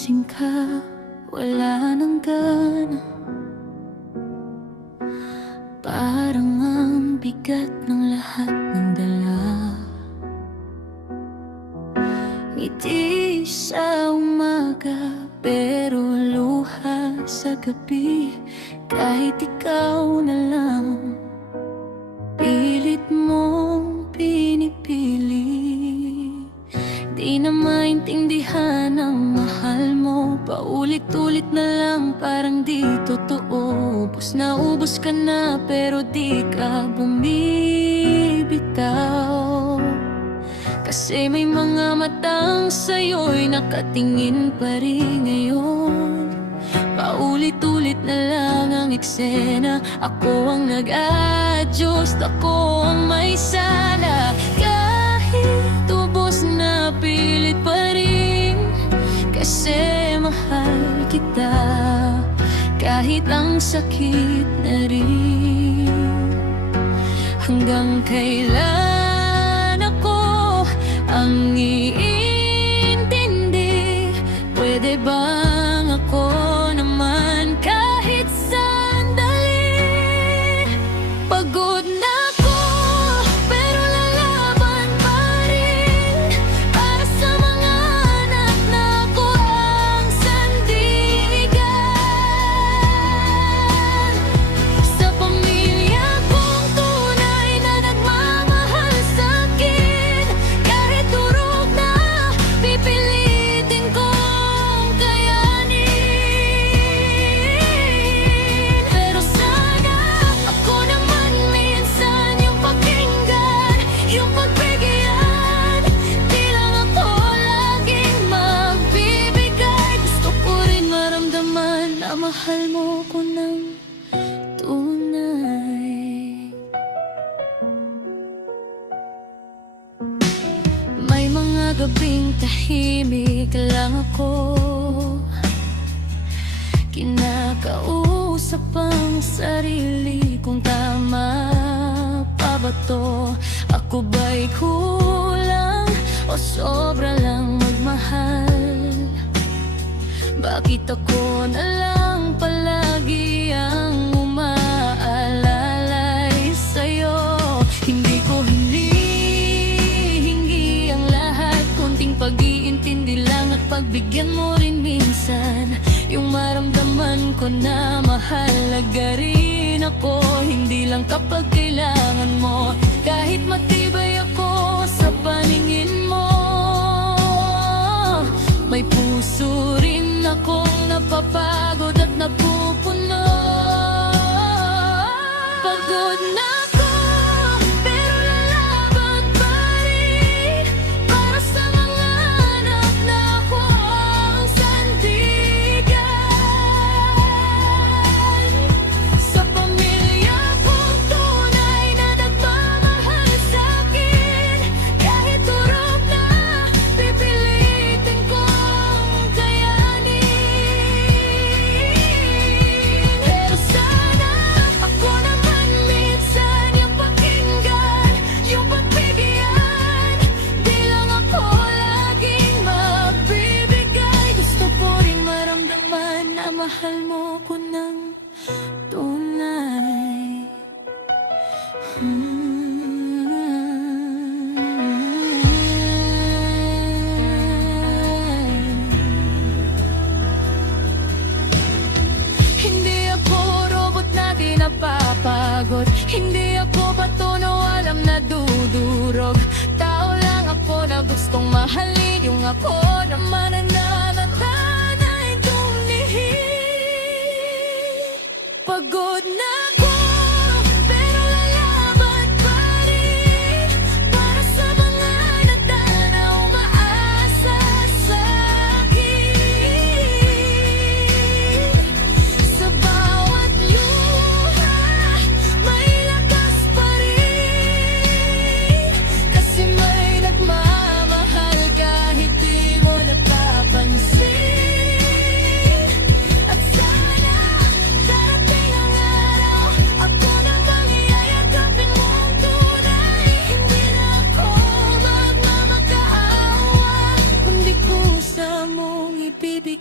gising ka, wala nang gana. Parang ang bigat ng lahat ng dala. Ngiti sa umaga, pero luha sa gabi. Kahit ikaw na lang, pilit mong pinipili. Di na maintindihan ang mahal mo. Paulit-ulit na lang, parang di totoo. Ubus na ubus ka na, pero di ka bumibitaw. Kasi may mga matang sa'yo'y nakatingin pa rin ngayon. Paulit-ulit na lang ang eksena. Ako ang nag-adjust, ako ang may sala. Kahit ubos na, pilit pa rin. Kasi mahal kita, kahit ang sakit na rin. Hanggang kailan ako ang iintindi? Pwede bang ako naman kahit sandali? Pagod na ako, pero lalaban pa rin. Para sa mga anak na ako ang sandigan. Sa pamilya kong tunay na nagmamahal sa'kin. Kahit durog na, pipilitin kong kayanin. Pero sana ako naman minsan yung pakinggan, yung pagbigyan. Di lang ako laging magbibigay. Gusto ko rin maramdaman na mahal mo ko ng tunay. May mga gabing tahimik lang ako, kinakausap ang sarili kung tama pa ba to? Ako ba'y kulang o sobra lang magmahal? Bakit ako na lang palagi ang umaalalay sa'yo? Hindi ko hinihingi ang lahat, kunting pag-iintindi lang at pagbigyan mo rin minsan. Yung maramdaman ko na mahalaga rin ako, hindi lang kapag kailangan mo. Kahit matibay ako sa paningin mo, may puso rin akong napapagod at napupuno. Pagod na ako, pero lalaban pa rin. Para sa mga anak na ako ang sandigan. Sa pamilya kong tunay na nagmamahal sa'kin. Kahit durog na, pipilitin kong kayanin. Pero sana ako naman minsan yung pakinggan, yung pagbigyan. Di lang ako laging magbibigay. Gusto ko rin maramdaman na mahal mo ko ng tunay. Hindi ako robot na di napapagod. Hindi ako bato na walang nadudurog. Tao lang ako na gustong mahalin. Yung ako naman ang nanatanay kong lihim. Pagod na ako, pero lalaban pa rin. Para sa mga nagdana umaasa sa'kin. Sa bawat luha, may lakas pa rin. Kasi may nagmamahal kahit di mo napapansin.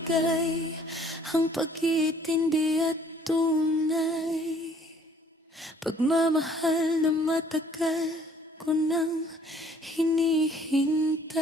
ibigay ang pag-iintindi at tunay. Pagmamahal na matagal ko nang hinihintay.